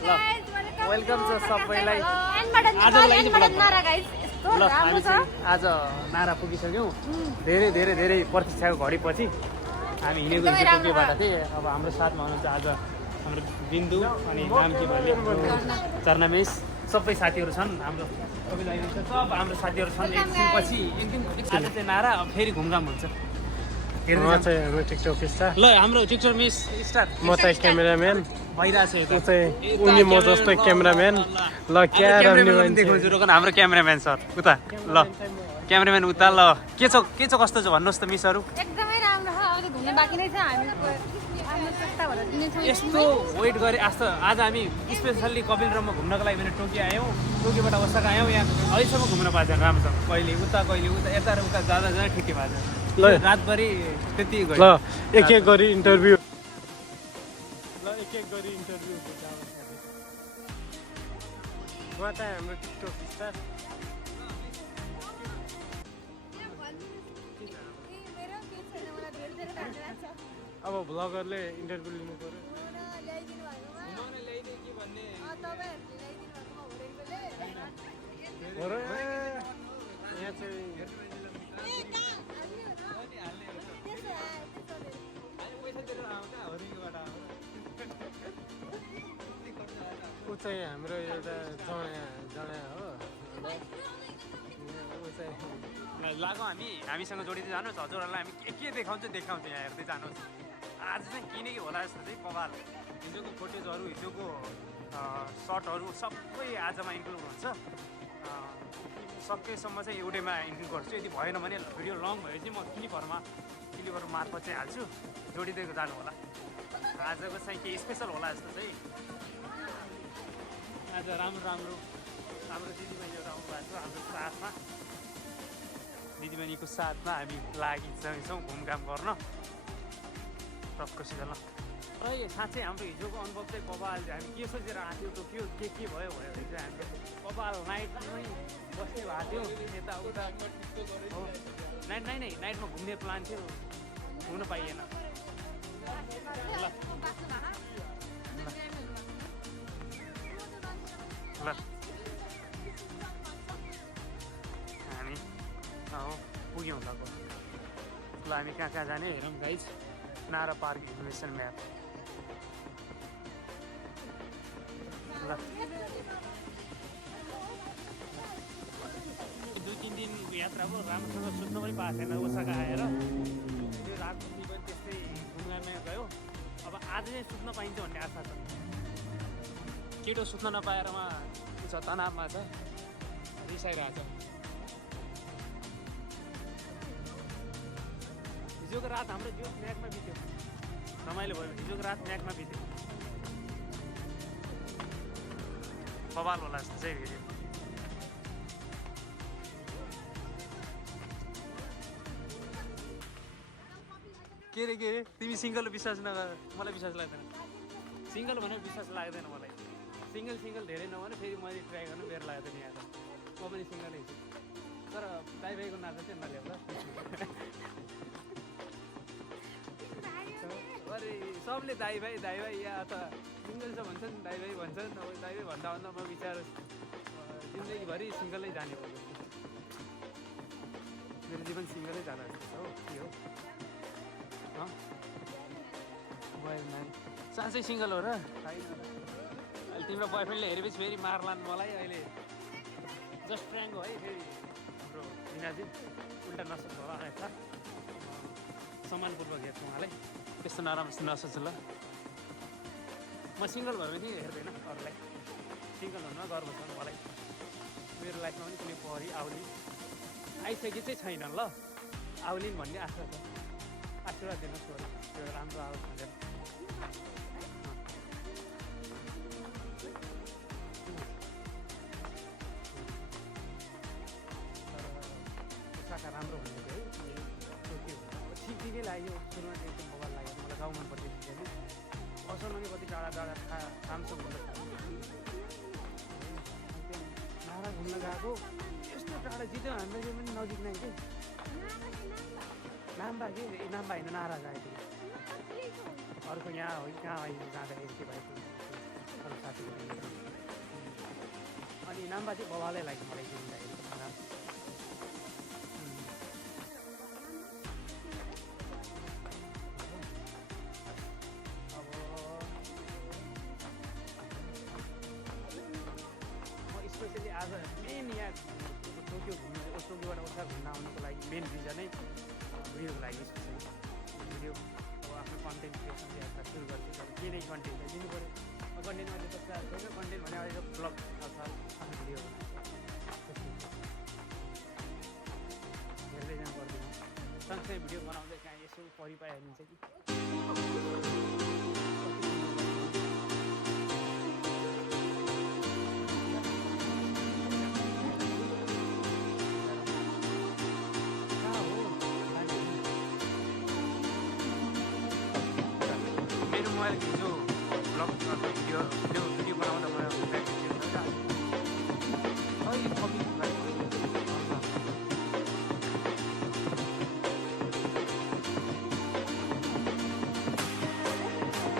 welcome छ सबैलाई आजको लागि ल हामी चाहिँ आज नारा पुगिसक्यौँ धेरै धेरै धेरै प्रतीक्षाको घडीपछि हामी हिँडेको टोकियोबाट थिएँ अब हाम्रो साथमा हुनुहुन्छ आज हाम्रो बिन्दु अनि नाम के भन्ने चर्नामेश सबै साथीहरू छन् हाम्रो सब हाम्रो साथीहरू छन् एकछिनपछि आज चाहिँ नारा अब फेरि घुमघाम हुन्छ म चाहिँ हाम्रो टिकटक स्टार ल हाम्रो टिकटक मिस स्टार म चाहिँ क्यामेराम्यान भइरहेको छ उनी म जस्तै क्यामेराम्यान ल क्यामेराम्यान देख्नुहुन्छ रोकन हाम्रो क्यामेराम्यान सर उता ल क्यामेराम्यान उता ल के छ कस्तो छ भन्नुहोस् त मिसहरू एकदमै राम्रो छ अब घुम्ने बाँकी नै छ हामी यस्तो वेट गरे आज हामी स्पेसल्ली कपिल रममा घुम्नको लागि भने टोकियो आयौँ टोकियोबाट ओसाका आयौँ यहाँ अहिलेसम्म घुम्न पाएको छैन राम्रोसँग कहिले उता यता र उता जाँदा ठिकै भएको छ ल रातभरि त्यति ल एक गरी इन्टरभ्यू उहाँ चाहिँ हाम्रो टिकटक स्टार अब भ्लगरले इन्टरभ्यू लिनु पर्यो यहाँ चाहिँ ऊ चाहिँ हाम्रो एउटा जडा हो लागौँ हामीसँग जोडिँदै जानुहोस् हजुरहरूलाई हामी के देखाउँछ यहाँ हेर्दै जानुहोस् आज चाहिँ किनेको होला जस्तो चाहिँ कपाल हिजोको फुटेजहरू हिजोको सर्टहरू सबै आजमा इन्क्लुड हुन्छ सकेसम्म चाहिँ एउटैमा इन्क्लुड गर्छु यदि भएन भने भिडियो लङ भयो चाहिँ म क्लिपर मार्फत चाहिँ हाल्छु जोडिँदैको जानु होला आजको चाहिँ केही स्पेसल होला जस्तो चाहिँ आज राम्रो दिदीबहिनीहरू आउनुभएको छ हाम्रो साथमा दिदीबहिनीको साथमा हामी लागिसकेछौँ घुमघाम गर्न टक्कसित ल र साँच्चै हाम्रो हिजोको अनुभव चाहिँ कपाल हामी के सोचेर आएको थियो के भयो भने चाहिँ हामीले कपाल नाइटमै बस्ने भएको थियो यताउता हो नाइटमा घुम्ने प्लान थियो घुम्न पाइएन ल हामी पुग्यौँ ल हामी कहाँ जाने हेरौँ गाइज नारा पार्क इन्फर्मेसन म्याप ल 2-3 दिन यात्रा भयो राम्रोसँग सुत्न पनि पाएको छैन ओसाका आएर त्यो रातभरि पनि त्यस्तै घुमघाममा गयो अब आज चाहिँ सुत्न पाइन्छ भन्ने आशा छ केटो सुत्न नपाएरमा छ तनावमा छ रिसाइरहेको छ हिजोको रात हाम्रो जो म्याकमा बित्यो रमाइलो भयो हिजोको रात म्याकमा बित्यो बवाल होला जस्तो चाहिँ भिडियो के रे तिमी सिङ्गल विश्वास नगर मलाई विश्वास लाग्दैन सिङ्गल भनेर विश्वास लाग्दैन मलाई सिङ्गल धेरै नभने फेरि मैले ट्राई गर्नु मेरो लाग्दैन यहाँ त म पनि सिङ्गलै छु तर दाइ भाइको नाता चाहिँ नल्याउ ल अरे सबले दाइ भाइ या त सिङ्गल छ भन्छन् दाइ भाइ भन्छन् अब दाइ भाइ भन्दा म विचार जिन्दगीभरि सिङ्गलै जाने भयो मेरो जीवन सिङ्गलै जाँदा जस्तो हो के हो साँच्चै सिङ्गल हो र अहिले तिम्रो बोयफ्रेन्डले हेरेपछि फेरि मार्लान् मलाई अहिले जस्ट फ्रेन्ड हो है फेरि हाम्रो दिनाजी उल्टा नसोच होला यता सम्मानपूर्वक हेर्छु उहाँलाई त्यस्तो नराम्रो नसोच्छु ल म सिङ्गल भएर पनि हेर्दैन अरूलाई सिङ्गल हुन गर्व छ मलाई मेरो लाइफमा पनि कुनै परी आउली आइसके चाहिँ छैन ल आउलिन् भन्ने आशा छ आशीर्वाद दिनुहोस् होला त्यो राम्रो आओस् भनेर ओसाका राम्रो भनेको है टोकियो ठिकै लाग्यो सुरुमा चाहिँ एकदम मोबाइल लाग्यो मलाई गाउँ मन पर्थ्यो होइन असलमा नि कति टाढा कामसम्म घुम्न नारा घुम्न गएको यस्तो टाढा जित्यो हामीलाई चाहिँ पनि नजिक नै कि नाम्बा होइन नारा गएको अर्को यहाँ हो कहाँ जाँदाखेरि के भएको अरू साथीहरू नाम्बा चाहिँ बबालै लाग्यो मलाई किन्दाखेरि अब म स्पेसली आज मेन यहाँ टोकियो घुम्नु टोकियोबाट उता घुम्न आउनुको लागि मेन रिजनै भिडियोको लागि स्पेसली भिडियो अब आफ्नो कन्टेन्ट क्रिएसन यात्रा सुरु गर्छु तर के नै कन्टेन्ट त दिनु पऱ्यो कन्टेन्ट अहिले त छैन कन्टेन्ट भने अहिले ब्लग अथवा आफ्नो भिडियो हेर्दै जानु पर्दैन सँगसँगै भिडियो बनाउँदै कहाँ यसो परिपाइहालिन्छ कि